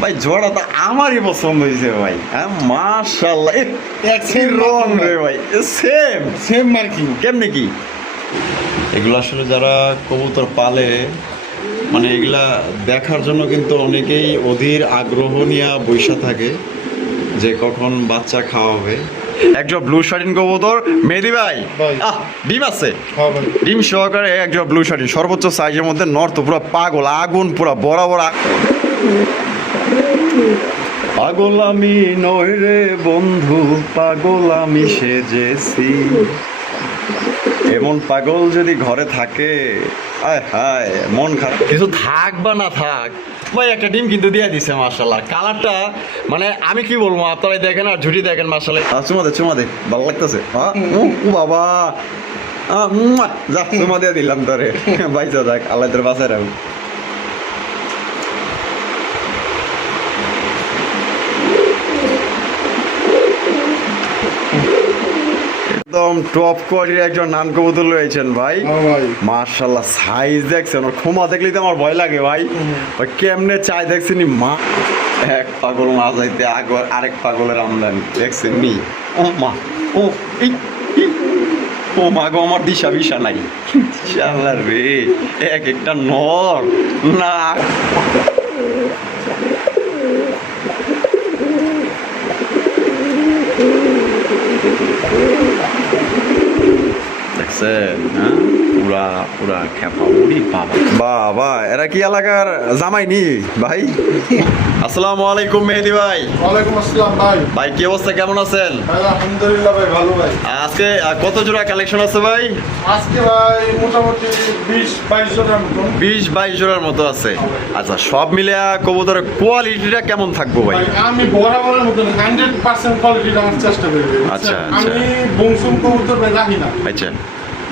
ভাই জোড়া তো আমারই পছন্দ হয়েছে ভাই। হ্যাঁ মাশাআল্লাহ, একই রং রে ভাই, সেম সেম মার্কিং। কেমনে কি এগুলো আসলে যারা কবুতর পালে মানে এগুলা দেখার জন্য কিন্তু অনেকেই অধীর আগ্রহ নিয়ে বৈশা থাকে যে কখন বাচ্চা খাওয়া হবে। একজন ব্লু শার্টিন কবুতর মেহেদি ভাই, ডিম আছে, ডিম সহকারে একজন ব্লু শার্টিন সর্বোচ্চ সাইজের মধ্যে নর্থ, পুরো পাগল আগুন, পুরো বরাবর পাগল আমি নই রে বন্ধু, পাগল আমি সেজেছি। এমন পাগল যদি ঘরে থাকে, আয় হায় মন খারাপ, কিছু থাক বা না থাক ভাই একটা ডিম কিন্তু দিয়ে দিছে মাশাআল্লাহ। কালারটা মানে আমি কি বলবো, আপনারাই দেখেন আর ঝুটি দেখেন মাশাআল্লাহ। চুমা দে ভালো লাগতেছে। ও বাবা, যা চুমা দিয়ে দিলাম তোরে, বাইচা থাক, আল্লাহ তোর বাঁচায় রাখুন। একদম টপ কোয়ালিটির একজন নান কবুতর রয়েছেন ভাই। মাশাআল্লাহ সাইজ দেখছেন, ওর খোমা দেখলেই তো আমার ভয় লাগে ভাই। ওই কেমনে চাই দেখছেন মা, এক পাগল মা যাইতে আরেক পাগলের আমদানি দেখছেন নি। ও মা, ও ও মা গো, আমার দিশা বিশা নাই শালা রে, এক একটা নর না। দেখছেন হ্যাঁ, পুরা পুরা খেপা উড়ি বাবা। বাবা এরা কি এলাকার জামাই নি ভাই? আসসালামু আলাইকুম মেহেদি ভাই। ওয়ালাইকুম আসসালাম ভাই। ভাই কি অবস্থা, কেমন আছেন? আলহামদুলিল্লাহ ভাই, ভালো ভাই। আজকে কত জোড়া কালেকশন আছে ভাই? আজকে ভাই মোটামুটি 20-22 জনের মতো। 20-22 জোড়ার মতো আছে। আচ্ছা সব মিলে কবুতরের কোয়ালিটিটা কেমন থাকবো ভাই? আমি বরাবরের মতো 100% কোয়ালিটি রাখার চেষ্টা করি। আচ্ছা আমি বংশুম কবুতর ভাই রাখি না। আচ্ছা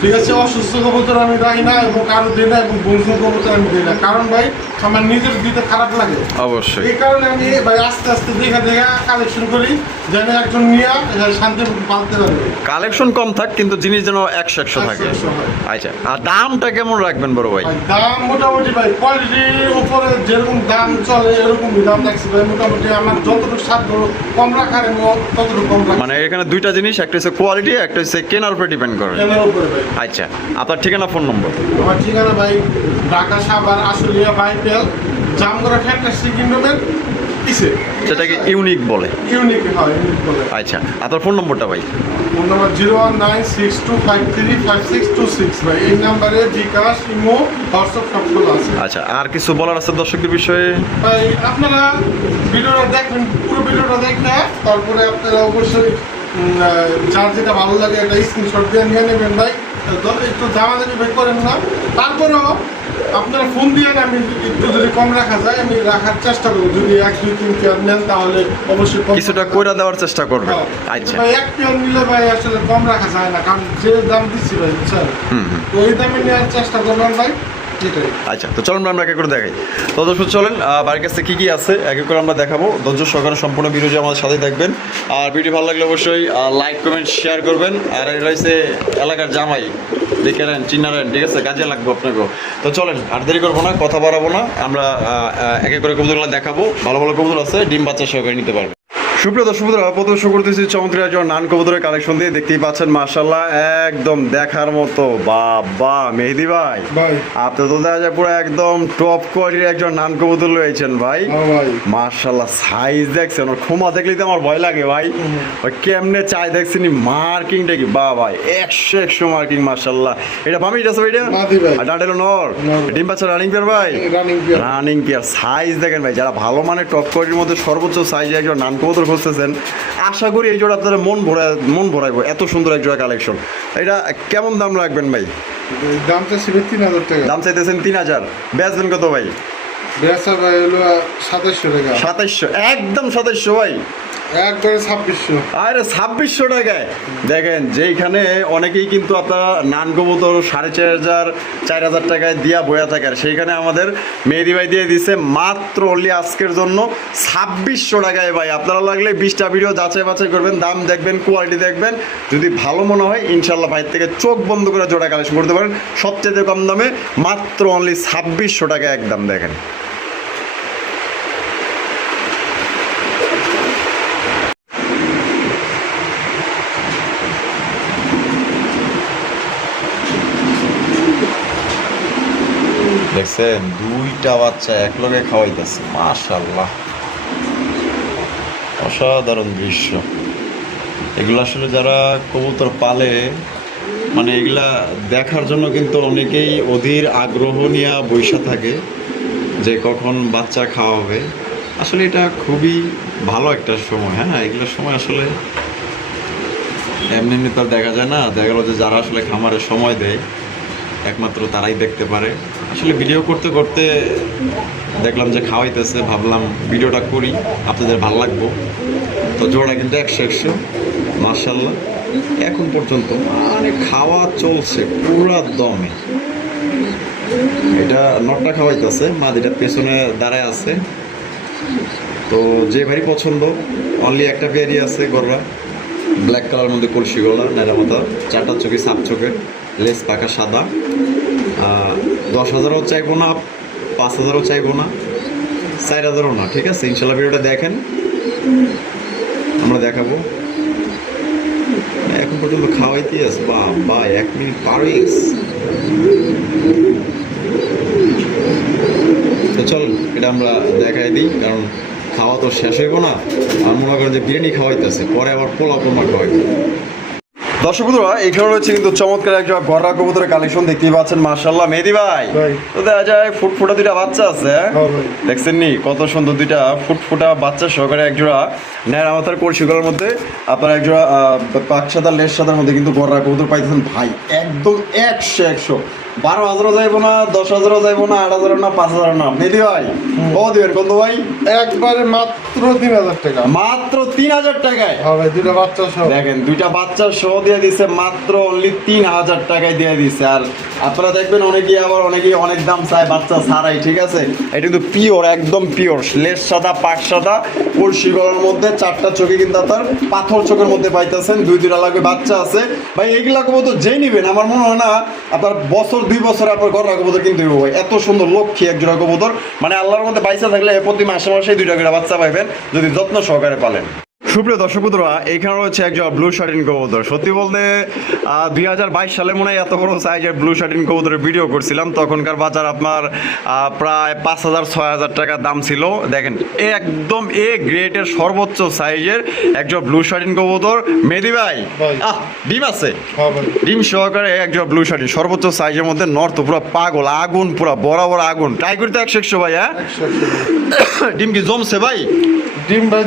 ঠিক আছে, অসুস্থ কবুতর আমি রাখি না এবং কারো দিই না, এবং বংশুম কবুতর আমি দিই না, কারণ ভাই আমার নিজের দিতে খারাপ লাগে। অবশ্যই এই কারণে আমি ভাই আস্তে আস্তে দেখা কালেকশন করি, যেন একজন নিয়ে শান্তি পালতে পারবে। কালেকশন কম থাক কিন্তু জিনিস যেন 100 থাকে। আচ্ছা আর দামটা কেমন রাখবেন বড় ভাই? দাম মোটামুটি ভাই কোয়ালিটির উপরে যেরকম দাম চলে এরকমই দাম রাখছি ভাই। মোটামুটি আমার যতটুকু সাধ্য কম রাখার ততটুকু কম রাখি। মানে এখানে দুইটা জিনিস, একটা হচ্ছে কোয়ালিটি, একটা হচ্ছে কেনার উপরে ডিপেন্ড করে। কেনার উপরে ভাই। আচ্ছা আপনার ঠিকানা, ফোন নম্বর? আমার ঠিকানা ভাই ঢাকা সাভার আশুলিয়া বাইপেল জামগড়া ফ্যান্টাসি কিংডমের কিসে, সেটাকে ইউনিক বলে। ইউনিক হয়, ইউনিক বলে। আচ্ছা আপনার ফোন নম্বরটা ভাই? ফোন নম্বর 01962535626 ভাই। এই নাম্বারে বিকাশ, ইমো, হোয়াটসঅ্যাপ সব খোলা আছে। আচ্ছা আর কিছু বলার আছে দর্শকদের বিষয়ে? ভাই আপনারা ভিডিওটা দেখবেন, পুরো ভিডিওটা দেখে তারপরে আপনারা অবশ্যই যার যেটা ভালো লাগে একটা স্ক্রিনশট দিয়ে নিয়ে নেবেন ভাই। একটু দামাদামি করেন না, তারপরেও আপনারা ফোন দিয়ে আমি একটু যদি কম রাখা যায় আমি রাখার চেষ্টা করবো। যদি 1-2-3 পেয়ার নেন তাহলে অবশ্যই কিছুটা কইরা দেওয়ার চেষ্টা করবেন। আচ্ছা ভাই এক পেয়ার নিলে ভাই আসলে কম রাখা যায় না, কারণ যে দাম দিচ্ছি ভাই বুঝছেন, তো ওই দামে নেওয়ার চেষ্টা করবেন ভাই। আচ্ছা তো চলুন আমরা একে করে দেখাই। তো দর্শক চলেন বাড়ির কাছে কী কী আছে একে করে আমরা দেখাবো। ধৈর্য সহকারে সম্পূর্ণ ভিডিও আমাদের সাথেই দেখবেন। আর ভিডিও ভালো লাগলে অবশ্যই লাইক কমেন্ট শেয়ার করবেন। আর এটা হচ্ছে এলাকার জামাই, দেখে নেন চিন্না নেন, ঠিক আছে, কাজে লাগবো আপনাকেও। তো চলেন আর দেরি করবো না, কথা বাড়াবো না, আমরা একে করে কবুতরগুলো দেখাবো। ভালো ভালো কবুতর আছে, ডিম বাচ্চা সহকারে নিতে পারবে। সুপ্রিয় দর্শক বন্ধুরা, প্রদর্শন করতেছি চমৎকার একজন নান কবুতরের কালেকশন দিয়ে। দেখতেই পাচ্ছেন মাশাআল্লাহ একদম দেখার মতো। বাবা মেহেদি ভাই, আপনি তো দেখা যায় পুরো একদম টপ কোয়ালিটির একজন নান কবুতর রয়েছেন ভাই। মাশাআল্লাহ সাইজ দেখছেন, ওর খোমা দেখলেই তো আমার ভয় লাগে ভাই। ওই কেমনে চাই দেখছেন মার্কিংটা কি বাবা, 100 মার্কিং মাশাআল্লাহ। এটা বামিট আছে ভাই, এটা আর ডাঁটেলো নর, ডিম বাচ্চা রানিং পেয়ার ভাই, রানিং পেয়ার। সাইজ দেখেন ভাই, যারা ভালো মানের টপ কোয়ালিটির মধ্যে সর্বোচ্চ সাইজে একজন নান কবুতর খুঁজতেছেন, আশা করি এই জোড়া আপনারা মন ভরাইবো। এত সুন্দর এক জোড়া কালেকশন। এটা কেমন দাম রাখবেন ভাই? দাম চাইছি 3000 টাকা। দাম চাইতেছেন 3000, বেচবেন কত ভাই? বেচা ভাই হলো 2700 টাকা। 2700, একদম 2700 ভাই, একবারে 2600। আরে 2600 টাকায় দেখেন, যেইখানে অনেকেই কিন্তু আপনারা নান কবুতর 4500-4000 টাকায় দিয়া বয়া থাকে, আর সেইখানে আমাদের মেহেদি ভাই দিয়ে দিচ্ছে মাত্র অনলি আজকের জন্য 2600 টাকায় ভাই। আপনারা লাগলে 20টা ভিডিও যাচাই বাছাই করবেন, দাম দেখবেন, কোয়ালিটি দেখবেন, যদি ভালো মনে হয় ইনশাল্লাহ ভাই থেকে চোখ বন্ধ করে জোড়া কালেকশন করতে পারেন সবচেয়ে কম দামে, মাত্র অনলি 2600 টাকা একদম। দেখেন দেখছেন দুইটা বাচ্চা এক লগে খাওয়াইতেছে, মাশাআল্লাহ অসাধারণ দৃশ্য। এগুলো আসলে যারা কবুতর পালে মানে এগুলা দেখার জন্য কিন্তু অনেকেই অধীর আগ্রহ নিয়ে বৈশা থাকে যে কখন বাচ্চা খাওয়াবে। আসলে এটা খুবই ভালো একটা সময়। হ্যাঁ, এগুলোর সময় আসলে এমনি এমনি তো আর দেখা যায় না। দেখা গেলো যে যারা আসলে খামারে সময় দেয় একমাত্র তারাই দেখতে পারে। আসলে ভিডিও করতে করতে দেখলাম যে খাওয়াইতেছে, ভাবলাম ভিডিওটা করি, আপনাদের ভালো লাগবো। তো জোড়া কিন্তু 100 মাশাআল্লাহ এখন পর্যন্ত মানে খাওয়া চলছে পুরা দমে। এটা নটটা খাওয়াইতেছে, মাদিটা পেছনে দাঁড়ায় আছে। তো যে ভারী পছন্দ অনলি একটা পেয়ারই আছে গররা, ব্ল্যাক কালার মধ্যে কলসি গলা, নেড়া মাথা, 4টা চোখে সাপ চোখে, লেস পাকা সাদা। 10,000ও চাইবো না, 5,000ও চাইবো না, 4,000ও না। ঠিক আছে, ইনশাল্লাহ ভিডিওটা দেখেন, আমরা দেখাবো। এখন পর্যন্ত খাওয়াইতে আছে বা 1 মিনিট পার হয়ে গেছে। তো চলুন এটা আমরা দেখাই দিই, কারণ খাওয়া তো শেষ হইব না। আর মনে করেন যে বিরিয়ানি খাওয়াইতেছে, পরে আবার পোলা কোরমা খাওয়াইতে। দর্শক বন্ধুরা, এখানে রয়েছে কিন্তু চমৎকার একটা গররা কবুতরের কালেকশন দেখতেই পাচ্ছেন। মাশাআল্লাহ মেহেদী ভাই, তো দেখা যায় ফুটফুটা দুইটা বাচ্চা আছে। দেখছেন নি কত সুন্দর দুইটা ফুটফুটা বাচ্চা সহকারে একজোড়া নেড়া মাথার কলসিগুলোর মধ্যে আপনার একজোড়া পাক সাদা লেস সাদার মধ্যে কিন্তু গররা কবুতর পাইতেছেন ভাই, একদম 100 12,000ও যাইবো না, 10,000ও যাইবো না, 8,000 না, 5,000 না। মেহেদী ভাই কত দিবেন কত ভাই? একবারে মাত্র 3,000 টাকা। মাত্র 3,000 টাকায় হবে দুটো বাচ্চা সহ। দেখেন দুইটা বাচ্চা সহ দিয়ে দিছে মাত্র অনলি 3,000 টাকায় দিয়ে দিছে। আর আপনারা দেখবেন অনেকেই আবার অনেকেই অনেক দাম চায় বাচ্চা ছাড়াই। ঠিক আছে, এটা কিন্তু পিওর, একদম পিওর লেস সাদা পাক সাদা কলসি গলার মধ্যে, 4টা চোখে কিন্তু আপনার পাথর চোখের মধ্যে পাইতেছেন। 2 লাগবে বাচ্চা আছে ভাই। এইগুলা কবুতর যেই নিবেন আমার মনে হয় না আপনার বছর 2 বছর আপনার গররা কবুতর কিনতে হবে ভাই। এত সুন্দর লক্ষ্মী একজোড়া কবুতর, মানে আল্লাহর মধ্যে বাইসা থাকলে প্রতি মাসে মাসে 2টা করে বাচ্চা পাইবেন যদি যত্ন সহকারে পালেন। সুপ্রিয় দর্শক বন্ধুরা, এইখানে রয়েছে একজন ব্লু শার্টিন কবুতর। সত্যি বলতে 2022 সালে মনে হয় এত বড় সাইজের ব্লু শার্টিন কবুতরের ভিডিও করছিলাম। তখনকার বাজার আপনার প্রায় 5,000-6,000 টাকা দাম ছিল। দেখেন একদম এ গ্রেডের সর্বোচ্চ সাইজের একজন ব্লু শার্টিন কবুতর। মেহেদী ভাই ডিম আছে, ডিম সহকারে একজন ব্লু শার্টিন সর্বোচ্চ সাইজের মধ্যে নর্থ পুরো পাগল আগুন, পুরো বরাবর আগুন। ট্রাই করতে 100 ভাই। হ্যাঁ ডিম কি জমছে ভাই? ডিম ভাই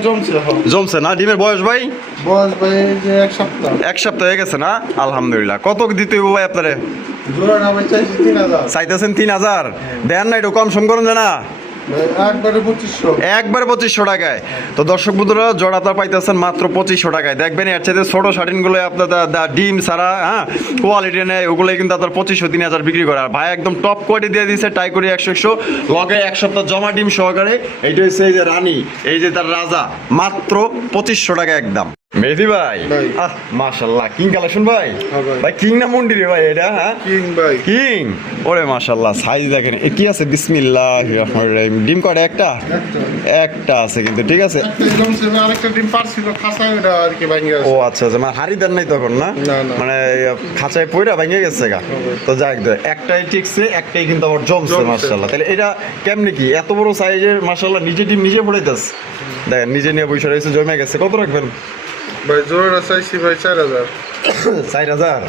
জমছে না? ডিমের বয়স ভাই? বয়স ভাই যে 1 সপ্তাহ। 1 সপ্তাহ হয়ে গেছে না? আলহামদুলিল্লাহ। কত দিতে হইব ভাই আপনারে? জোড়া না ভাই চাইছি 3,000। চাইতেছেন 3,000? দেন না, একটু কম সম করেন না? একবারে 2500। একবারে 2500 টাকায়। তো দর্শক বন্ধুরা, জোড়া আপনার পাইতেছেন মাত্র 2500 টাকায়। দেখবেন এর চাইতে ছোট শার্টিনগুলো আপনার ডিম ছাড়া হ্যাঁ কোয়ালিটি নেই, ওগুলোই কিন্তু আপনার 2500-3,000 বিক্রি করে। আর ভাই একদম টপ কোয়ালিটি দিয়ে দিয়েছে, ট্রাই করি 100 লগে 1 সপ্তাহ জমা ডিম সহকারে। এইটা হচ্ছে এই যে রানী, এই যে তার রাজা, মাত্র 2500 টাকা একদম। মেহেদী ভাই মাশাআল্লাহ কিং কালেকশন ভাই। ভাই কিং না মন্ডি রে ভাই এটা? হ্যাঁ কিং ভাই, কিং। ওরে মাশাআল্লাহ সাইজ দেখেন এ কি আছে। বিসমিল্লাহির রহমানির রহিম। ডিম কয়টা? একটা আছে কিন্তু। ঠিক আছে, আরেকটা ডিম পারছিল খাঁচায়, ওটা আর কি ভাঙে গেছে। ও আচ্ছা আচ্ছা, মানে হাড়ি দেন নাই তখন না? মানে খাঁচায় পইরা ভেঙে গেছে গা। তো যাক দে, একটাই টিকছে, একটাই কিন্তু আবার জমছে মাশাআল্লাহ। তাহলে এটা কেমনে কি এত বড় সাইজের মাশাআল্লাহ? নিজে ডিম নিজে পড়াইতাছে, দেখেন নিজে নিয়ে বসে রয়েছে, জমে গেছে। কত রাখবেন ভাই? জোড়া চাইছি ভাই 4,000। 4,000?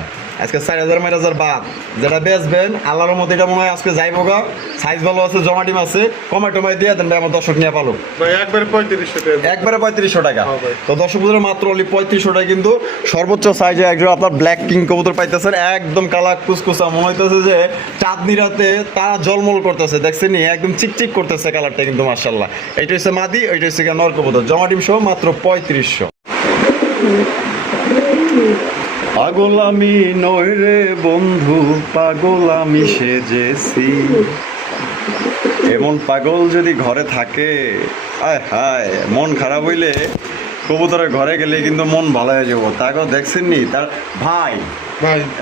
আজকে 4,000 বাদ যেটা বেচবেন আল্লাহর মতো, এটা মনে হয় আজকে যাইব গা। সাইজ ভালো আছে, জমা ডিম আছে, কমাই টমাই দিয়ে দেন ভাই, আমার দর্শক নিয়ে পালো ভাই। একবারে 3500 টাকা। একবারে 3500 টাকা। তো দর্শক বন্ধুরা মাত্র অনলি 3500 টাকা কিন্তু সর্বোচ্চ সাইজে একজন আপনার ব্ল্যাক কিং কবুতর পাইতেছেন। একদম কালা কুসকুসা, মনে হইতেছে যে চাঁদনি রাতে তারা জলমল করতেছে। দেখছেন নি একদম চিকচিক করতেছে কালারটা কিন্তু মাশাআল্লাহ। এইটা হচ্ছে মাদি, ওইটা হচ্ছে নর কবুতর। জমা ডিম সহ মাত্র 3500। পাগল আমি নই রে বন্ধু, পাগল আমি সেজেছি। এমন পাগল যদি ঘরে থাকে, আয় হায় মন খারাপ হইলে কবুতরের ঘরে গেলে কিন্তু মন ভালো হয়ে যাবো। তাকে দেখছেন নি তার ভাই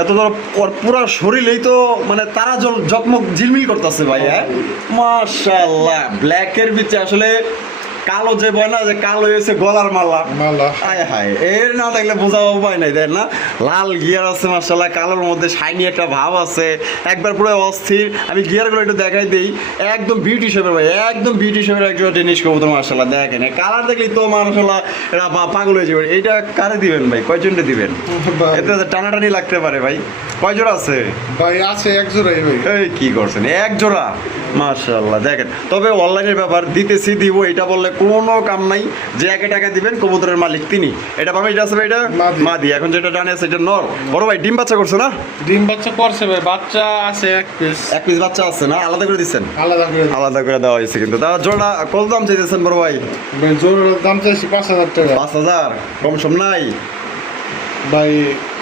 এত ধর ওর পুরা শরীরেই তো মানে তারা জকমক ঝিলমিল করতেছে ভাই। হ্যাঁ মাশাআল্লাহ, ব্ল্যাকের ভিতরে আসলে কালো যে বয় না, যে কালো হয়েছে গলার মালা, মালা হায় হায়, এর না দেখলে বোঝা উপায় নাই, দেখ না, লাল গিয়ার আছে মাশাআল্লাহ, কালোর মধ্যে শাইনি একটা ভাব আছে, একবার পুরো অস্থির। আমি গিয়ারগুলো একটু দেখাই দিই, একদম বিউটি শেপের ভাই, একদম বিউটি শেপের একজন টেনিস কবুতর মাশাআল্লাহ। দেখেন কালার দেখলেই তো মাশাআল্লাহ এরা পাগল হয়ে যাবে। এইটা কারে দিবেন ভাই, কয়জনটা দিবেন? ভাই। এতে টানাটানি লাগতে পারে ভাই। কয় জোড়া আছে? ভাই আছে এক জোড়াই ভাই। এই কি করছেন, এক জোড়া মাশাআল্লাহ। দেখেন তবে অনলাইনের ব্যাপার, দিতেছি দিব এটা বললে কোনো কাম নাই, যে একে টাকা দিবেন কবুতরের মালিক তিনি। এটা পাবে, এটা আছে ভাই, এটা মাদি। মাদি। এখন যেটা ডানে আছে এটা নর। বড় ভাই ডিম বাচ্চা করছে না? ডিম বাচ্চা করছে ভাই, বাচ্চা আছে এক পিস। এক পিস বাচ্চা আছে না, আলাদা করে দিচ্ছেন? আলাদা করে আলাদা করে দেওয়া হয়েছে। কিন্তু তার জোড়া কত দাম চাইতেছেন বড় ভাই? ভাই জোড়ার দাম চাইছি 5,000 টাকা। 5,000 কম সম নাই? ভাই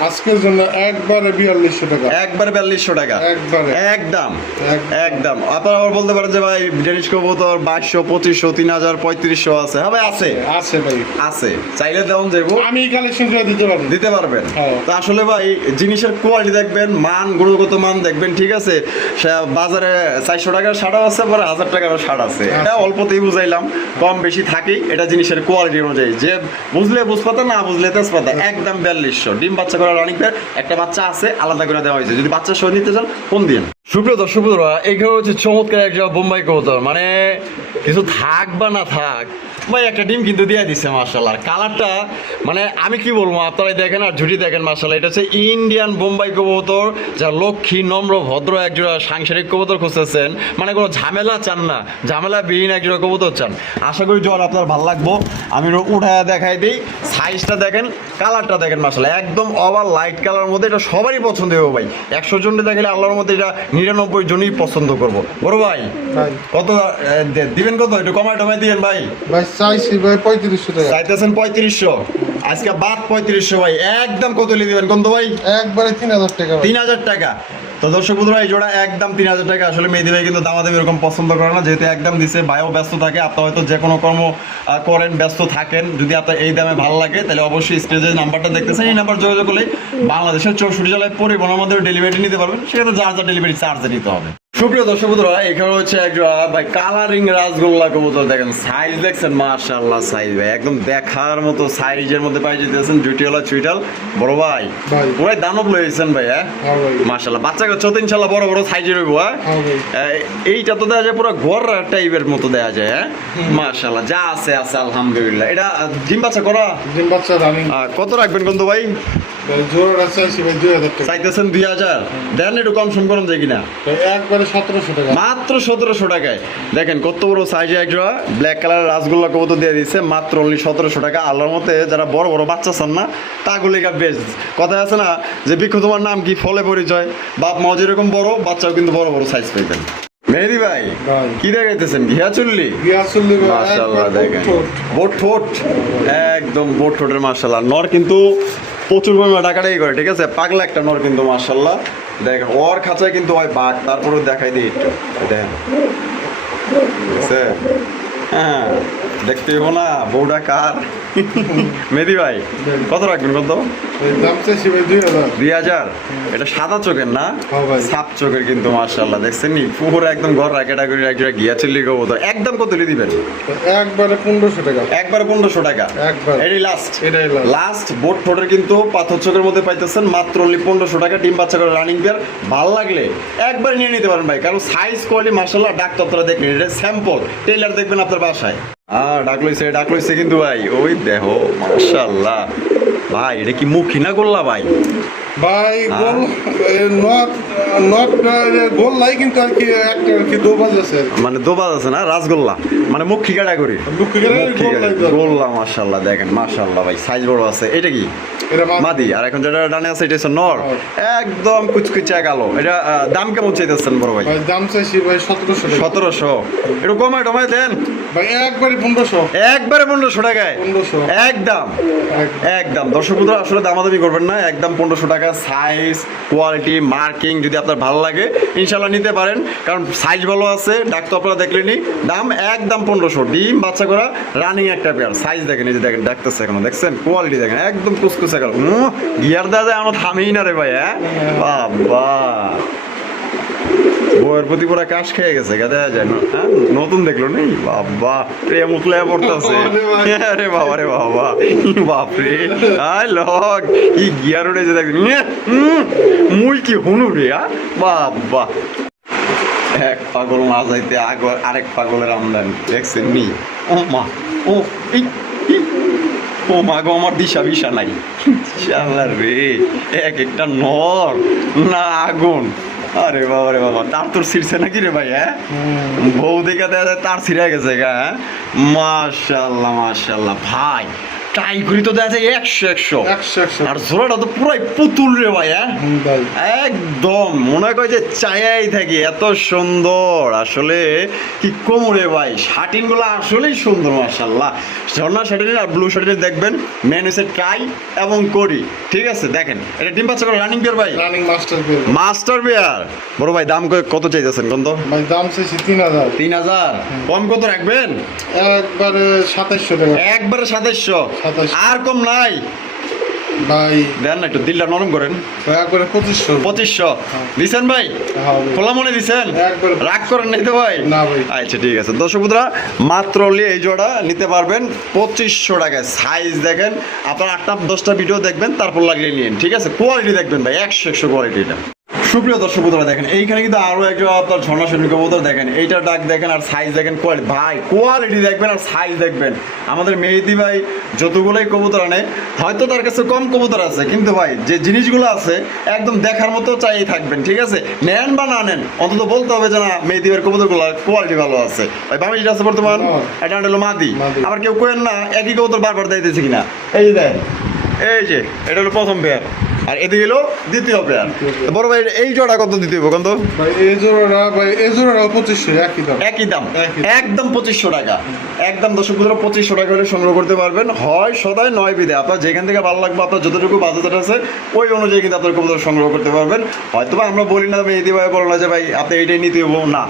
আজকের জন্য একবারে 4200 টাকা। একবারে 4200 টাকা একবারে একদম একদম। আপনারা আবার বলতে পারেন যে ভাই ডেনিশ কবুতর 2200, 2500, 3000, 3500 আছে। হ্যাঁ ভাই আছে, আছে ভাই, আছে, চাইলে দেওয়া যাবো, আমি কালেকশন করে দিতে পারি। দিতে পারবেন। হ্যাঁ। তো আসলে ভাই জিনিসের কোয়ালিটি দেখবেন, মান, গুণগত মান দেখবেন, ঠিক আছে? বাজারে 400 টাকার শাড়া আছে, পরে 1000 টাকার শাড়া আছে। এটা অল্পতেই বুঝাইলাম, কম বেশি থাকেই, এটা জিনিসের কোয়ালিটি অনুযায়ী। যে বুঝলে বুঝপাতা, না বুঝলে তেজপাতা। একদম 4200। ডিম বাচ্চা করা রানিং পেয়ার, একটা বাচ্চা আছে, আলাদা করে দেওয়া হয়েছে। যদি বাচ্চা সহ নিতে চান ফোন দিন। সুপ্রিয় দর্শক বন্ধুরা, এখানে হচ্ছে চমৎকার একটা বোম্বাই কবুতর, মানে কিছু থাক বা না থাক ভাই একটা ডিম কিন্তু দিয়ে দিচ্ছে মাশাআল্লাহ। কালারটা মানে আমি কি বলবো, আপনারা দেখেন আর ঝুটি দেখেন মাশাআল্লাহ। এটা হচ্ছে ইন্ডিয়ান বোম্বাই কবুতর, যা লক্ষ্মী, নম্র, ভদ্র একজোড়া সাংসারিক কবুতর খুঁজতেছেন, মানে কোনো ঝামেলা চান না, ঝামেলা বিহীন একজোড়া কবুতর চান, আশা করি জ্বর আপনার ভালো লাগবো। আমি উঠায় দেখাই দিই, সাইজটা দেখেন, কালারটা দেখেন মাশাআল্লাহ, একদম ওভার লাইট কালার মধ্যে। এটা সবারই পছন্দ হবে ভাই। 100 জনকে দেখালে আল্লাহর মধ্যে এটা 99 জনই পছন্দ করবো। বড় ভাই ভাই কত দিবেন, কত একটু কমায় টমায় দিবেন ভাই? ভাই চাইছি ভাই 3500 টাকা। চাইতেছেন 3500, আজকে বাদ 3500 ভাই, একদম কত লিয়ে দিবেন কোন তো ভাই? একবারে 3000 টাকা ভাই। 3000 টাকা। তো দর্শক বন্ধুরা, এই জোড়া একদম 3000 টাকা। আসলে মেহেদি ভাই কিন্তু দামাদামি এরকম পছন্দ করে না, যেহেতু একদম দিছে। ভাইও ব্যস্ত থাকে, আপনি হয়তো যে কোনো কর্ম করেন, ব্যস্ত থাকেন। যদি আপনার এই দামে ভালো লাগে তাহলে অবশ্যই স্টেজের নাম্বারটা দেখতেছেন, এই নাম্বার যোগাযোগ করলে বাংলাদেশের 64 জেলায় পরিবহনের মধ্যে ডেলিভারি নিতে পারবেন। সেক্ষেত্রে যা ডেলিভারি চার্জ নিতে হবে। সুপ্রিয় দর্শক বন্ধুরা, এখানে হচ্ছে একটা ভাই কালারিং রাসগোল্লা কবুতর। দেখেন সাইজ দেখছেন মাশাআল্লাহ, সাইজ ভাই একদম দেখার মতো সাইজের মধ্যে পাই যেতেছেন। জুটিওয়ালা চুইটাল বড় ভাই, ভাই। পুরাই দানব লইছেন ভাই। হ্যাঁ হ্যাঁ ভাই। মাশাআল্লাহ, বাচ্চা কাচ্চা তো ইনশাআল্লাহ বড় বড় সাইজের হইব। হ্যাঁ ভাই। এইটা তো দেয়া যায় পুরো ঘর টাইপের মতো দেয়া যায়। হ্যাঁ মাশাআল্লাহ, যা আছে আছে আলহামদুলিল্লাহ। এটা ডিম বাচ্চা করা? ডিম বাচ্চা রানিং। কত রাখবেন কোন তো ভাই? ভাই জোড়াটা চাইছি ভাই 2000 টাকা। চাইতেছেন 2000, দেন একটু কম সম করুন যায় কিনা? ভাই একবারে 1700 টাকা। মাত্র 1700 টাকায়। দেখেন কত বড় সাইজে একজোড়া ব্ল্যাক কালার রাসগোল্লা কবুতর দিয়ে দিচ্ছে মাত্র অনলি 1700 টাকা। আল্লাহর মতে যারা বড় বড় বাচ্চা চান না, তাগুলিকা বেস্ট। কথায় আছে না যে বৃক্ষ তোমার নাম কি, ফলে পরিচয়। বাপ মাও যেরকম বড়, বাচ্চাও কিন্তু বড় বড় সাইজ পাইবেন। মেহেদি ভাই ভাই। কি দেখাইতেছেন, ঘিয়া চুল্লি? গিয়াসুল্লি ভাই মাশাআল্লাহ, একবার দেখেন ঠোঁট। বোট ঠোঁট, একদম বোট ঠোঁটের মাশাআল্লাহ। নর কিন্তু প্রচুর পরিমাণে টাকাটাই করে, ঠিক আছে? পাগলা একটা নর কিন্তু মাশাআল্লাহ। দেখেন ওর খাঁচায় কিন্তু হয় বাঘ, তারপরে দেখাই দিই একটু দেখেন, বুঝছে? হ্যাঁ দেখতে হবো না বউটা কার। মেহেদি ভাই কত রাখবেন কত? ভাই দাম চাইছি ভাই 2000। 2000। এটা সাদা চোখের না, হ্যাঁ ভাই। সাপ চোখের কিন্তু মাশাআল্লাহ। দেখছেন নি পুরো একদম ঘর ক্যাটাগরি একটা গিয়া চিল্লি কবুতর। একদম কত লিয়ে দিবেন? একবারে 1500 টাকা। একবার 1500 টাকা। একবার। এটাই লাস্ট, এটাই last। লাস্ট। বোট ঠোঁটের কিন্তু পাথর চোখের মধ্যে পাইতেছেন মাত্র অনলি 1500 টাকা। ডিম বাচ্চা করে রানিং পেয়ার, ভালো লাগলে একবার নিয়ে নিতে পারেন ভাই, কারণ সাইজ কোয়ালিটি মাশাআল্লাহ। ডাক্তার আপনারা দেখবেন, এটা স্যাম্পল, টেইলার দেখবেন আপনার বাসায়। ডাক লইছে কিন্তু ভাই, ওই দেখো মাশাআল্লাহ ভাই। এটা কি মুখী না গোল্লা ভাই? ভাই গোল নট নট গোল লাই, কিন্তু আর কি একটা আর কি দোবাজ আছে আর কি। মানে দোবাজ আছে না, রাসগোল্লা মানে মুখী ক্যাটাগরি। মুখী ক্যাটাগরি গোল লাই তো। গোল্লা মাশাআল্লাহ। দেখেন মাশাআল্লাহ ভাই, সাইজ বড় আছে। এটা কি এটা মাদি? আর এখন যেটা ডানে আছে এটা হচ্ছে নর, একদম কুচকুচা কালো। এটা দাম কেমন চাইতেছেন বড় ভাই? ভাই দাম চাইছি ভাই 1700 টাকা। 1700। একটু কমায় টমায় দেন ভাই একবারে 1500। একবারে 1500 টাকায় 1500 একদম একদম। দর্শক বন্ধুরা আসলে দামাদামি করবেন না, একদম 1500 টাকা। সাইজ কোয়ালিটি মার্কিং যদি আপনার ভালো লাগে ইনশাল্লাহ নিতে পারেন, কারণ সাইজ ভালো আছে। ডাক্তার আপনারা দেখলেনি, দাম একদম 1500। ডিম বাচ্চা করা রানিং একটা পেয়ার। সাইজ দেখেন, এই যে দেখেন ডাকতেছে এখনো, দেখছেন কোয়ালিটি দেখেন, একদম কুচকুচে গেল। গিয়ার দেওয়া যায় আমার থামেই না রে ভাই। হ্যাঁ বাবা বউয়ের প্রতি পুরা কাশ খেয়ে গেছে গা, দেখা যায় না, হ্যাঁ? নতুন দেখলো নেই বাবা, প্রেম উঠলে পড়তেছে। আরে বাবা রে বাবা, বাপরে আই লগ কি গিয়ার উঠেছে দেখুন, মুই কি হুনু রে বাবা। এক পাগল না যাইতে আরেক পাগলের আমদানি দেখছেন নি? ও মা, ও এই ও মা গো, আমার দিশা বিশা নাই শালা রে, এক একটা নর না আগুন। আরে বাবা রে বাবা, তার তোর ছিড়ছে নাকি রে ভাই? হ্যাঁ, বউ দেখে দেখা যায় তার ছিঁড়ে গেছে গা। হ্যাঁ, মাশাল্লাহ মাশাল্লাহ ভাই, ট্রাই করি তো দেখা যায় 100 আর জোড়াটা তো পুরাই পুতুল রে ভাই। হ্যাঁ ভাই একদম মনে করে যে চায়াই থাকি, এত সুন্দর আসলে কি কোমরে ভাই। শার্টিন গুলো আসলেই সুন্দর মাশাল্লাহ। ঝর্ণা শার্টিন আর ব্লু শার্টিন দেখবেন, মেন হচ্ছে ট্রাই এবং করি। ঠিক আছে, দেখেন এটা ডিম বাচ্চা করে রানিং বিয়ার ভাই, রানিং মাস্টার বের মাস্টার বিয়ার। বড় ভাই দাম কত চাইতেছেন? কত ভাই? দাম চাইছি 3000। 3000 কম কত রাখবেন? একবারে 2700 টাকা। একবারে 2700, আর কম নাই ভাই দেন না, একটু দিলটা নরম করেন। একবারে 2500। 2500 দিছেন ভাই? হ্যাঁ ভাই। খোলা মনে দিছেন? একবারে। রাগ করেন নাই তো ভাই? না ভাই। আচ্ছা ঠিক আছে, দর্শক বন্ধুরা মাত্র এই জোড়া নিতে পারবেন 2500 টাকায়। সাইজ দেখেন, আপনার 8-10টা ভিডিও দেখবেন, তারপর লাগিয়ে নিন। ঠিক আছে, কোয়ালিটি দেখবেন ভাই, 100 কোয়ালিটিটা। সুপ্রিয় দর্শক বন্ধুরা দেখেন, এইখানে কিন্তু আরো একটা আপনার ঝর্ণা শৈলী কবুতর দেখেন, এইটার ডাক দেখেন আর সাইজ দেখেন, কোয়ালিটি ভাই, কোয়ালিটি দেখবেন আর সাইজ দেখবেন। আমাদের মেহেদি ভাই যতগুলোই কবুতর আনে, হয়তো তার কাছে কম কবুতর আছে, কিন্তু ভাই যে জিনিসগুলো আছে একদম দেখার মতো চাই থাকবেন। ঠিক আছে, নেন বা না নেন, অন্তত বলতে হবে যে না মেহেদি ভাইয়ের কবুতরগুলো কোয়ালিটি ভালো আছে। ভাই বামি যেটা আছে বর্তমান, এটা হলো মাদি। আবার কেউ কেন না একই কবুতর বারবার দিতেছি কিনা, এই যে দেন, এই যে এটা হলো প্রথম পেয়ার, আর এদিকে হলো দ্বিতীয় পেয়ার। বড় ভাই এই জোড়া কত দিতে হবে কত? ভাই এই জোড়াটা 2500, একই দাম। একই দাম, একদম 2500 টাকা। একদম দর্শক বন্ধুরা 2500 টাকা হলে সংগ্রহ করতে পারবেন। হয় সদায় নয় বিদে, আপনার যেখান থেকে ভালো লাগবে, আপনার যতটুকু বাজেট আছে ওই অনুযায়ী কিন্তু আপনার কবুতর সংগ্রহ করতে পারবেন। হয়তো বা আমরা বলি না, মেহেদি ভাই বলো না যে ভাই আপনি এইটাই নিতে হবো, না,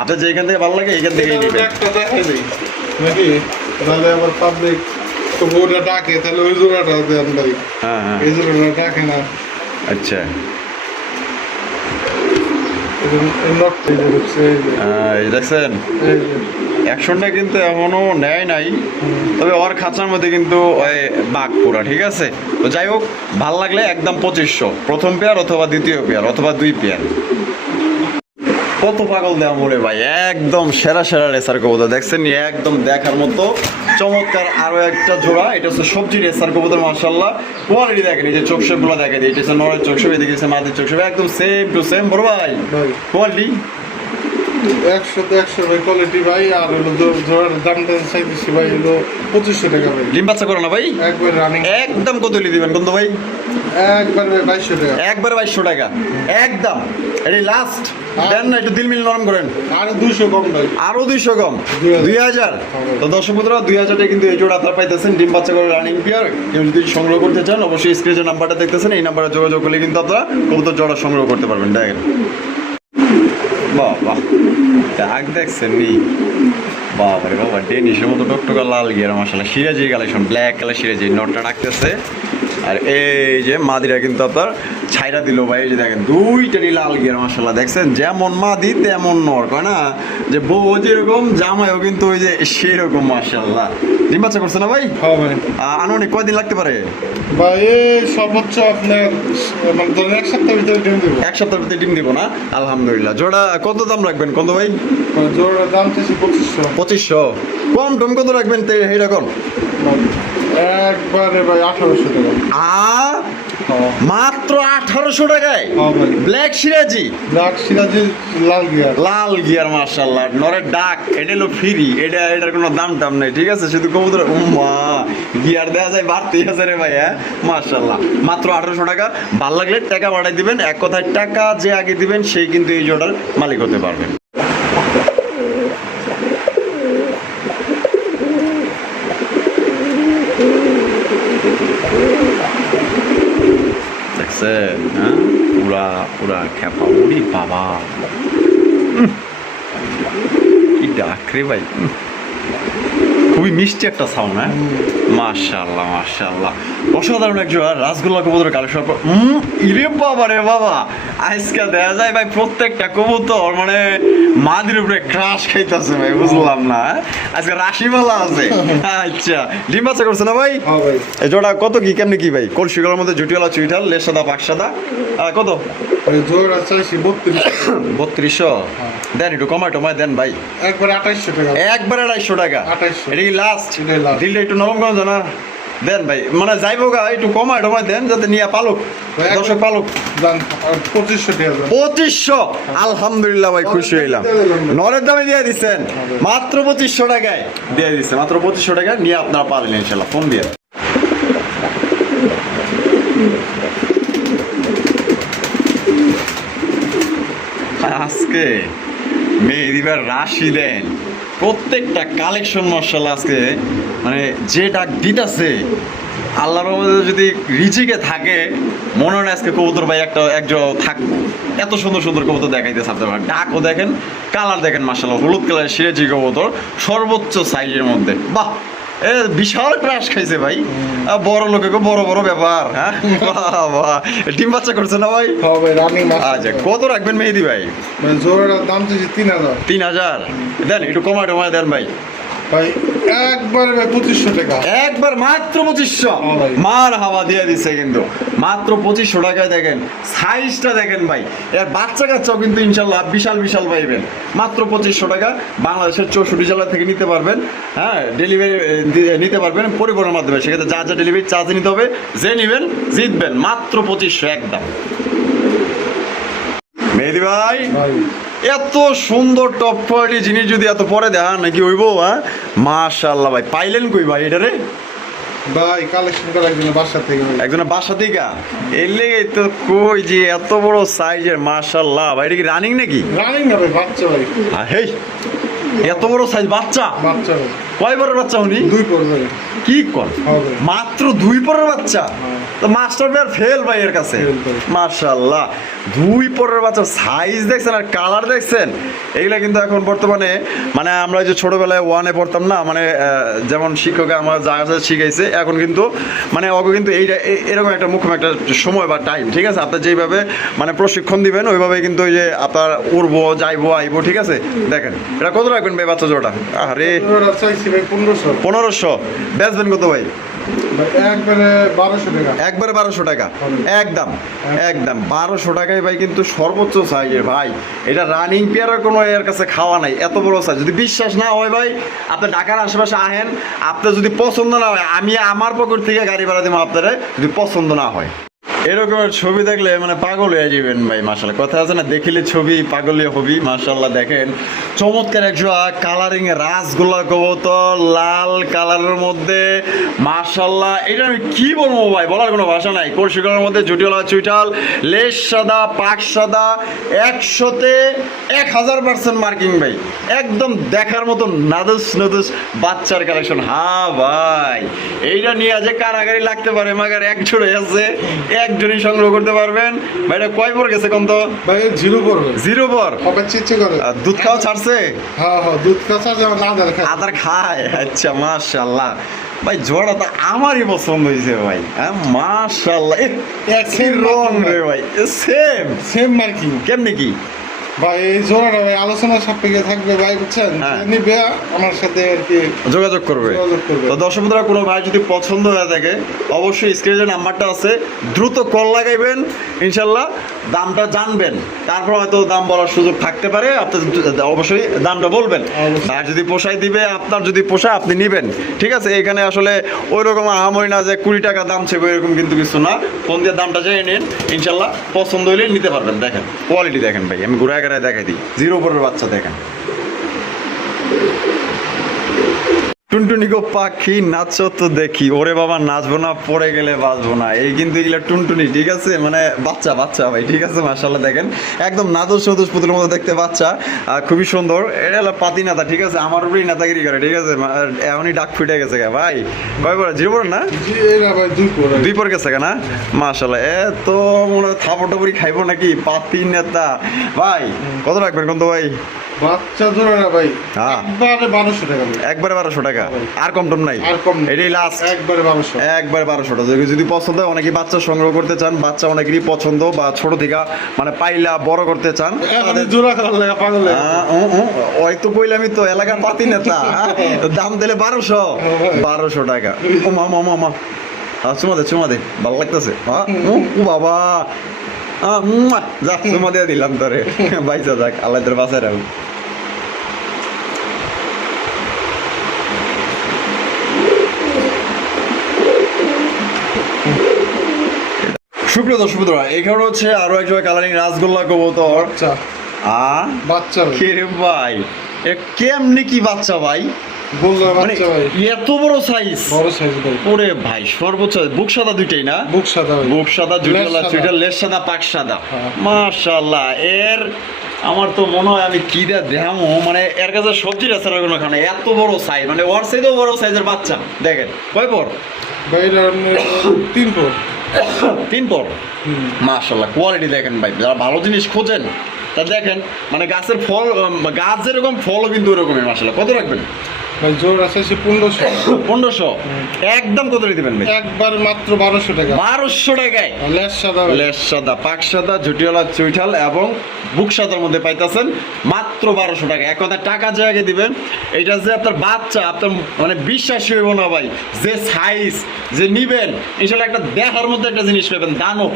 আপনার যেখান থেকে ভালো লাগে এইখান থেকেই নেবেন। একটা দেখাই দেই নাকি, তাহলে আবার পাবলিক তো বউটা ডাকে, তাহলে ওই জোড়াটা দেন ভাই। হ্যাঁ হ্যাঁ, এই জোড়াটা ডাকে না। আচ্ছা এই দেখছেন অ্যাকশনটা কিন্তু এখনো নেয় নাই, তবে ওর খাঁচার মধ্যে কিন্তু ওই বাঘ পুরা। ঠিক আছে, তো যাই হোক, ভাল লাগলে একদম 2500, প্রথম পেয়ার অথবা দ্বিতীয় পেয়ার অথবা 2 পেয়ার। কত পাগল দেওয়া মরে ভাই, একদম সেরা সেরা রেসার কবুতর দেখছেন, একদম দেখার মতো চমৎকার। আরো একটা জোড়া, এটা হচ্ছে সবজি রেসার কবুতর মাশাআল্লাহ। কোয়ালিটি দেখেন, এই যে চোখ শেপগুলো দেখেন, এটা হচ্ছে নরের চোখ শেপ, এদিকে হচ্ছে মাটির চোখ শেপ, একদম সেম টু সেম। বড় ভাই কোয়ালিটি 100 ভাই কোয়ালিটি ভাই। আর হলো জোড়ার দামটা চাইতেছি ভাই হলো 2500 টাকা ভাই। ডিম বাচ্চা করো না ভাই? একবার রানিং। একদম কত দিবেন কত ভাই? একবার 2200 টাকা। একবার 2200 টাকা একদম। এটাই লাস্ট দেন না, একটু দিল মিল নরম করেন। আর 200 কম ভাই। আরো 200 কম, 2000। তো দর্শক বন্ধুরা 2000 টাকা কিন্তু এই জোড়া আপনারা পাইতেছেন, ডিম বাচ্চা করে রানিং পেয়ার। কেউ যদি সংগ্রহ করতে চান অবশ্যই স্ক্রিনে যে নাম্বারটা দেখতেছেন এই নাম্বারে যোগাযোগ করলে কিন্তু আপনারা কবুতর জোড়া সংগ্রহ করতে পারবেন। দেখেন বাহ বাহ, ডাক দেখছেন নি? বাবা রে বাবা, ডেনিশের মতো টকটকা লাল গিয়ার মাশাআল্লাহ, সিরাজি কালেকশন, ব্ল্যাক কালার সিরাজি, নটটা ডাকতেছে। আর এই যে মাদিরা কিন্তু আপনার ছাইরা দিল ভাই, এই যে দেখেন দুইটারই লাল গিয়ার মাশাআল্লাহ, দেখছেন যেমন মাদি তেমন নর, কয় না যে বউ যেরকম জামাইও কিন্তু ওই যে সেরকম মাশাআল্লাহ। ডিম বাচ্চা করছে না ভাই? হ্যাঁ ভাই। আনুমানিক কয়দিন লাগতে পারে ভাই? সর্বোচ্চ আপনার মানে ধরেন 1 সপ্তাহের ভিতরে ডিম দেবো। 1 সপ্তাহের ভিতরে ডিম দিব না? আলহামদুলিল্লাহ। জোড়া কত দাম রাখবেন কত ভাই? জোড়ার দাম চাইছি 2500। 2500 কম টম কত রাখবেন এইটা কোন? একবারে ভাই 1800 টাকা। মাত্র 1800 টাকায় ব্ল্যাক সিরাজি, ব্ল্যাক সিরাজি লাল গিয়ার, লাল গিয়ার মাশাআল্লাহ, নরের ডাক, এটা হলো ফ্রি, এটার কোনো দাম টাম নেই। ঠিক আছে, শুধু কবুতর মা গিয়ার দেওয়া যায় বাড়তেই আছে রে ভাই। হ্যাঁ মাশাআল্লাহ, মাত্র 1800 টাকা। ভাল লাগলে টাকা বাড়াই দিবেন, এক কথায় টাকা যে আগে দিবেন সেই কিন্তু এই জোড়ার মালিক হতে পারবেন। হ্যাঁ পুরা পুরা খেপা, উড়ি বাবা কি ডাক রে ভাই, খুবই মিষ্টি একটা সাউন্ড। হ্যাঁ মাশাআল্লাহ মাশাআল্লাহ। অসাধারণ একজন রাসগোল্লা কবুতর কালেকশন। ইরে বাবা রে বাবা, আজকে দেখা যায় ভাই প্রত্যেকটা কবুতর মানে মাদির উপরে ক্রাশ খাইতেছে ভাই, বুঝলাম না। আজকে রাশিমালা আছে। আচ্ছা, ডিম বাচ্চা করছে না ভাই? হ্যাঁ ভাই। এই জোড়া কত কি কেমনি কি ভাই? কলসিগুলোর মধ্যে জুটিওয়ালা চুইঠাল, লেজ সাদা পাক সাদা, কত? ওই জোড়া চাইছি 32। 3200 দেন, একটু কমায় টমায় দেন ভাই। একবার 2800 টাকা। একবারে 250 টাকা। 2800 এটা কি লাস্ট? এটাই last। দিলটা একটু নরম করে জানা দেন ভাই, মানে যাইবো গা, একটু কমায় টমায় দেন যাতে নিয়ে পালুক, দর্শক পালুক। দাম 2500 টাকা। 2500, আলহামদুলিল্লাহ ভাই, খুশি হইলাম। নরের দামে দিয়ে দিচ্ছেন মাত্র 2500 টাকায় দিয়ে দিচ্ছে, মাত্র 2500 টাকায় নিয়ে আপনারা পারেন ইনশাল্লাহ, ফোন দিয়ে। আজকে মেহেদিবার রাশি দেন, প্রত্যেকটা কালেকশন মাশাআল্লাহ আজকে মানে যে ডাক দিতাছে, আল্লাহর রহমতে যদি রিজিকে থাকে মনে হয় না আজকে কবুতর ভাই একজন থাকবো। এত সুন্দর সুন্দর কবুতর দেখাইতেছে আপনার, ডাকও দেখেন, কালার দেখেন মাশাআল্লাহ, হলুদ কালারের সিরাজি কবুতর সর্বোচ্চ সাইজের মধ্যে। বাহ, এ বিশাল ক্রাশ খাইছে ভাই, বড় লোকে বড় বড় ব্যাপার। হ্যাঁ, বাহ, ডিম বাচ্চা করছে না ভাই? হ্যাঁ ভাই, রানিং মাছ। আচ্ছা, কত রাখবেন মেহেদি ভাই? ভাই জোড়াটার দাম চাইছি 3000। 3000 দেন, একটু কমায় টমায় দেন ভাই। ভাই একবার ভাই 2500 টাকা। একবার মাত্র 2500, হ্যাঁ ভাই। মার হাওয়া দিয়ে দিচ্ছে কিন্তু মাত্র 2500 টাকায়। দেখেন সাইজটা দেখেন ভাই, এর বাচ্চা কাচ্চাও কিন্তু ইনশাল্লাহ বিশাল বিশাল পাইবেন মাত্র 2500 টাকা। বাংলাদেশের 64 জেলা থেকে নিতে পারবেন। হ্যাঁ, ডেলিভারি নিতে পারবেন পরিবহনের মাধ্যমে, সেক্ষেত্রে যা যা ডেলিভারি চার্জ নিতে হবে, যে নেবেন জিতবেন, মাত্র 2500 একদম। মেহেদি ভাই, ভাই এত সুন্দর টপ কোয়ালিটি জিনিস যদি এত পরে দেখান নাকি হইব? হ্যাঁ, মাশাআল্লাহ ভাই, পাইলেন কই ভাই এটারে? ভাই কালেকশন করা একজনের বাসা থেকে ভাই। একজনের বাসা থেকে এর লেগে তো কই যে এত বড় সাইজের, মাশাআল্লাহ ভাই, এটা কি রানিং নাকি? রানিং না ভাই, বাচ্চা ভাই। হেই, এত বড় সাইজ বাচ্চা? বাচ্চা ভাই। কয়বারের বাচ্চা উনি? 2 পর ভাই। কি কর, হবে। মাত্র 2 পরের বাচ্চা? তো মাস্টার প্লেয়ার ফেল ভাই এর কাছে। Fail ভাই। মাশাআল্লাহ, 2 পরের বাচ্চা, সাইজ দেখছেন আর কালার দেখছেন, এগুলা কিন্তু এখন বর্তমানে মানে আমরা যে ছোটবেলায় 1-এ পড়তাম না, মানে যেমন শিক্ষক আমার যা যা শিখাইছে, এখন কিন্তু মানে ওকে কিন্তু এইটা এরকম একটা মুখ্য একটা সময় বা টাইম, ঠিক আছে? আপনার যেইভাবে মানে প্রশিক্ষণ দিবেন ওইভাবে কিন্তু ওই যে আপনার উড়বো যাইবো আইবো, ঠিক আছে? দেখেন এটা কত রাখবেন ভাই বাচ্চা জোড়া? আরে জোড়া চাইছি ভাই 1500। 1500 বেচবেন কত ভাই? ভাই একবারে 1200 টাকা। একবারে 1200 টাকা একদম, একদম 1200 টাকায় ভাই, কিন্তু সর্বোচ্চ সাইজের ভাই। এটা রানিং পেয়ারের কোনো এর কাছে খাওয়া নাই, এত বড় সাইজ। যদি বিশ্বাস না হয় ভাই, আপনি ঢাকার আশেপাশে আহেন, আপনার যদি পছন্দ না হয় আমি আমার পকেট থেকে গাড়ি ভাড়া দেবো আপনারা, যদি পছন্দ না হয়। এরকমের ছবি দেখলে মানে পাগল হয়ে যাবেন ভাই, মাশাআল্লাহ। কথা আছে না, দেখিলে ছবি পাগল হবি। মাশাআল্লাহ, দেখেন চমৎকার একশো কালারিং এর রাসগোল্লা কবুতর, লাল কালারের মধ্যে, মাশাআল্লাহ। এটা আমি কি বলবো ভাই, বলার কোনো ভাষা নাই। কলসিগুলোর মধ্যে জুটিওয়ালা চুইটাল, লেজ সাদা পাক সাদা, 100তে 1000% মার্কিং ভাই, একদম দেখার মতো নাদুস নাদুস বাচ্চার কালেকশন। হ্যাঁ ভাই, এইটা নিয়ে যে কারাগারি লাগতে পারে, মাগার এক জোড়ে আছে, একজনই সংগ্রহ করতে পারবেন ভাই। এটা কয় পর গেছে কোন তো? ভাই 0 পর ভাই। 0 পর? হবে চিচ্ছে করে। দুধ খাওয়া ছাড়ছে? হ্যাঁ হ্যাঁ, দুধ কাঁচা যেমন আদার খায়। আদার খায়? আচ্ছা, মাশাআল্লাহ ভাই, জোড়া তো আমারই পছন্দ হয়েছে ভাই। হ্যাঁ, মাশাআল্লাহ, একই রং রে ভাই, সেম সেম মার্কিং। কেমনে কি ভাই এই জোড়াটা ভাই আলোচনা সাপেক্ষে থাকবে ভাই, বুঝছেন? হ্যাঁ। নিবে আমার সাথে আর কি যোগাযোগ করবে। যোগাযোগ করবে। তো দর্শক বন্ধুরা, কোনো ভাই যদি পছন্দ হয়ে থাকে অবশ্যই স্ক্রিনে যে নাম্বারটা আছে দ্রুত কল লাগাইবেন, ইনশাল্লাহ দামটা জানবেন, তারপর হয়তো দাম বলার সুযোগ থাকতে পারে, আপনি অবশ্যই দামটা বলবেন। অবশ্যই। আর যদি পোষায় দিবে, আপনার যদি পোষায় আপনি নেবেন, ঠিক আছে? এখানে আসলে ওই রকম আহামরি না যে 20 টাকা দাম ছিল, এরকম কিন্তু কিছু না। ফোন দিয়ে দামটা জেনে নিন, ইনশাল্লাহ পছন্দ হলে নিতে পারবেন। দেখেন কোয়ালিটি দেখেন ভাই, আমি ঘুরে গেড়ায় দেখাই দিই। 0 পরের বাচ্চা দেখেন, টুনটুনি গো পাখি নাচো তো দেখি, ওরে বাবা নাচবো না, পড়ে গেলে বাঁচবো না। এই কিন্তু এগুলো টুনটুনি, ঠিক আছে? মানে বাচ্চা বাচ্চা ভাই, ঠিক আছে? মাশাআল্লাহ, দেখেন একদম নাদুস নাদুস পুতুলের মতো দেখতে বাচ্চা, খুবই সুন্দর। এটা হলো পাতি নাতা, ঠিক আছে? আমার উপরেই নাতাগিরি করে, ঠিক আছে? এমনই ডাক ফুটে গেছে গা ভাই। কয় পরে? 0 পর না? জি এরা ভাই 2 পর। 2 পর গেছে না? মাশাআল্লাহ, তো মনে হয় থাপড় টাপড়ি খাইবো নাকি পাতি নেতা ভাই। কত রাখবেন কোন তো ভাই? বাচ্চা জোড়াটা ভাই হ্যাঁ। একবারে 1200 টাকা ভাই। একবারে 1200 টাকা আর কম টম নাই? আর কম নেই। এটাই লাস্ট, একবারে 1200। একবারে 1200 টাকা। যদি পছন্দ হয়, অনেকেই বাচ্চা সংগ্রহ করতে চান, বাচ্চা অনেকেরই পছন্দ, বা ছোট থেকে মানে পাইলা বড় করতে চান, আমি জোড়া খাওয়ার লাগা পাগল হয়ে গেছি। ওই তো কইলামই তো, এলাকার পাতি নেতা, দাম দিলে 1200 টাকা। ও মামা মামা চুমা দে ভালো লাগতেছে। ও বাবা যা চুমা দিয়ে দিলাম তোরে, বাইসা যাক, আল্লাহ তোর বাসায় রাখুন। সুপ্রিয় দর্শক বন্ধুরা, এখানে হচ্ছে আরো এক জায়গায় কালারিং রাসগোল্লা কবুতর। বাচ্চা বাচ্চা ভাই। কে রে ভাই, এ কেমনি কি বাচ্চা ভাই? বললো মানে বাচ্চা ভাই, এত বড় সাইজ? বড় সাইজ ভাই। ওরে ভাই, সর্বোচ্চ বুক সাদা দুইটাই না? বুক সাদা ভাই। বুক সাদা, জুটিয়ালা লেজ সাদা। চুইটাল, লেজ সাদা, পাক সাদা। হ্যাঁ। মাশাআল্লাহ, এর আমার তো মনে হয় আমি কি দা দেখামো, মানে এর কাছে সবজি রাস্তার কোনো খানে, এত বড় সাইজ, মানে ওর সাইজেও বড় সাইজের বাচ্চা। দেখেন কয় পর? ভাই এটা 3 ফুট। 3 পর। মাশাআল্লাহ, কোয়ালিটি দেখেন ভাই, যারা ভালো জিনিস খোঁজেন তা দেখেন, মানে গাছের ফল, গাছ যেরকম ফলও কিন্তু ওরকমই। মাশাআল্লাহ, কত রাখবেন ভাই জোড়া আছে 1500। 1500 একদম। কত দিবেন ভাই? একবার মাত্র 1200 টাকা। 1200 টাকায় লেস সাদা ভাই। লেস সাদা, পাক সাদা, জুটিওয়ালা চুইঠাল এবং বুক সাদার মধ্যে পাইতেছেন মাত্র 1200 টাকা। এক কথা টাকা যে আগে দিবেন, এটা যে আপনার বাচ্চা, আপনার মানে বিশ্বাসই হইব না ভাই, যে সাইজ যে নিবেন, ইনশাল্লাহ একটা দেখার মধ্যে একটা জিনিস পাবেন। দানব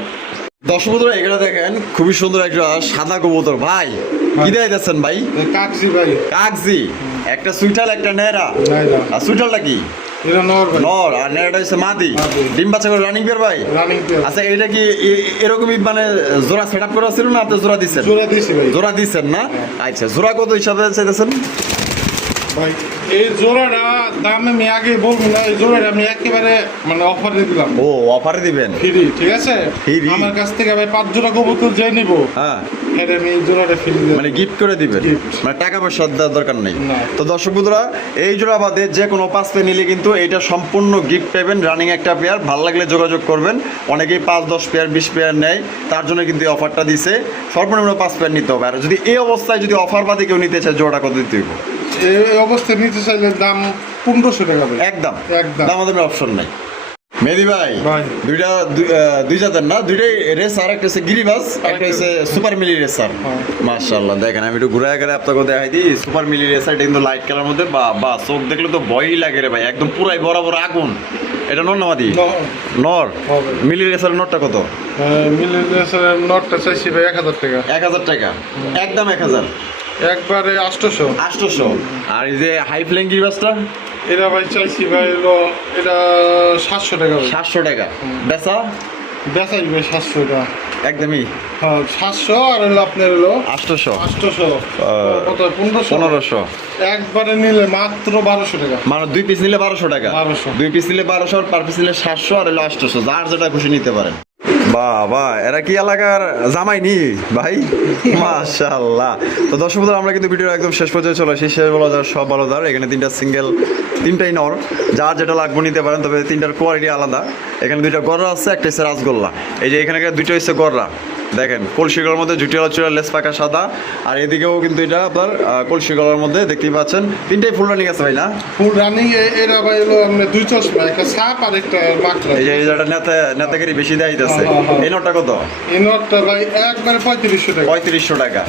দর্শক বন্ধুরা, এখানে দেখেন খুবই সুন্দর একটা সাদা কবুতর। ভাই কি দেখাইতেছেন ভাই? কাকজি ভাই। কাকজি, একটা সুইঠাল, একটা নেড়া। নাইরা। আর সুইঠালটা কি? এটা নর ভাই। নর, আর নেড়াটা হচ্ছে মাদি। মাদি। ডিম বাচ্চা করে রানিং বের ভাই। Running pair. আচ্ছা, এটা কি এরকমই মানে জোড়া সেট আপ করা ছিল না আপনি জোড়া দিচ্ছেন? জোড়া দিছি ভাই। জোড়া দিচ্ছেন না? আচ্ছা, জোড়া কত হিসাবে চাইতেছেন? ভাই এই জোড়াটা দাম আমি আগে বলবো না, এই জোড়াটা আমি একেবারে মানে অফারে দিলাম। ও, অফারে দিবেন? ফ্রি, ঠিক আছে? Free? আমার কাছ থেকে ভাই 5 জোড়া কবুতর যে নিব, হ্যাঁ, এটা আমি এই জোড়াটা ফ্রি দেব। মানে গিফট করে দিবেন? Gift। মানে টাকা পয়সা দেওয়ার দরকার নেই। না। তো দর্শক বন্ধুরা, এই জোড়া বাদে যে কোনো 5 পেয়ার নিলে কিন্তু এটা সম্পূর্ণ গিফট পাবেন, রানিং একটা পেয়ার। ভালো লাগলে যোগাযোগ করবেন। অনেকেই 5-10 পেয়ার 20 পেয়ার নেয়, তার জন্য কিন্তু এই অফারটা দিছে। সর্বনিম্ন 5 পেয়ার নিতে হবে। আর যদি এই অবস্থায় যদি অফার বাদে কেউ নিতে চায়, জোড়াটা কত দিতে হইব? এই অবস্থায় নিতে চাইলে দাম 1500 টাকা ভাই। একদম একদম। দাম আমাদের অপশন নাই। মেহেদি ভাই, ভাই। দুই জাতের না, দুইটাই রেসার, একটা হচ্ছে গিরিবাস, একটা হচ্ছে সুপার মিলি রেসার। হ্যাঁ। মাশাআল্লাহ, দেখেন আমি একটু ঘুরে গেলে আপনাকে দেখাই দিই। সুপার মিলি রেসার, এটা কিন্তু লাইট কালার মধ্যে, বা চোখ দেখলে তো ভয়ই লাগে রে ভাই, একদম পুরাই বরাবর আগুন। এটা নর না মাদি? নর। হবে। মিলি রেসার নরটা কত? মিলিয়ন নটটা চাইছি ভাই 1000 টাকা। 1000 টাকা একদম। 1000 একবারে 800। 800। আর এই যে হাই ফ্লেং গিরিবাসটা? এটা ভাই চাইছি ভাই হলো এটা 700 টাকা ভাই। 700 টাকা বেচা? বেচাই ভাই 700 টাকা একদমই। হ্যাঁ 700, আর হলো আপনার হলো 800। 800 কত 1500। 1500। একবারে নিলে মাত্র 1200 টাকা। মানে 2 পিস নিলে 1200 টাকা। 1200। 2 পিস নিলে 1200, আর পার পিস নিলে 700, আর হলো 800। যার যেটা খুশি নিতে পারেন। বাবা, এরা কি এলাকার জামাই নি ভাই? মাশাআল্লাহ। তো দর্শক বন্ধুরা, আমরা কিন্তু ভিডিওর একদম শেষ পর্যায়ে চলে আসি। শেষ বলা যায় সব বলাদার। এখানে 3টা সিঙ্গেল, 3টাই নর। যার যেটা লাগবে নিতে পারেন, তবে 3টার কোয়ালিটি আলাদা। এখানে 2টা গররা আছে, একটা হচ্ছে রাসগোল্লা। এই যে এখানে 2টা হচ্ছে গররা। দেখেন কলসি গলার মধ্যে জুটিয়ালা চূড়া, লেস পাকা সাদা। আর এদিকেও কিন্তু এটা আপনার কলসি গলার মধ্যে দেখতেই পাচ্ছেন। 3টাই ফুল রানিং আছে ভাই না? Full running. এরা ভাই হলো আপনার 2 চশমা, একটা সাপ আর একটা মাকড়া। এই যে এটা নেতাগিরি বেশি দেখাইতেছে। এই নটটা কত? এই নটটা ভাই একবারে 3500 টাকা। 3500 টাকা।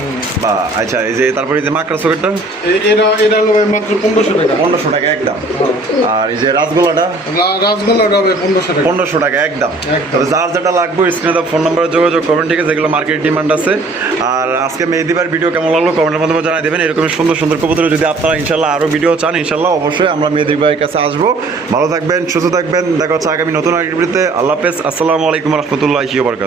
বা আচ্ছা, এই যে তারপরে এই যে মাকড়া সকেটটা? এটা হলো ভাই মাত্র 1500 টাকা। 1500 টাকা একদম। আর এই যে রাসগোল্লাটা? রাসগোল্লাটা ভাই 1500 টাকা। 1500 টাকা একদম। একদম। তবে যার যেটা লাগবে স্ক্রিনে দেওয়া ফোন নাম্বারে যোগাযোগ করবেন, ঠিক আছে? যেগুলো মার্কেট ডিমান্ড আছে। আর আজকে মেহেদি ভাইয়ের ভিডিও কেমন লাগলো কমেন্টের মাধ্যমে জানাই দেবেন। এরকম সুন্দর সুন্দর কবুতর যদি আপনারা ইনশাল্লাহ আরও ভিডিও চান, ইনশাল্লাহ অবশ্যই আমরা মেহেদি ভাইয়ের কাছে আসবো। ভালো থাকবেন, সুস্থ থাকবেন। দেখা হচ্ছে আগামী নতুন একটা ভিডিওতে। আল্লাহ হাফেজ। আসসালামু আলাইকুম রহমতুল্লাহি ওয়া বারাকাতুহু।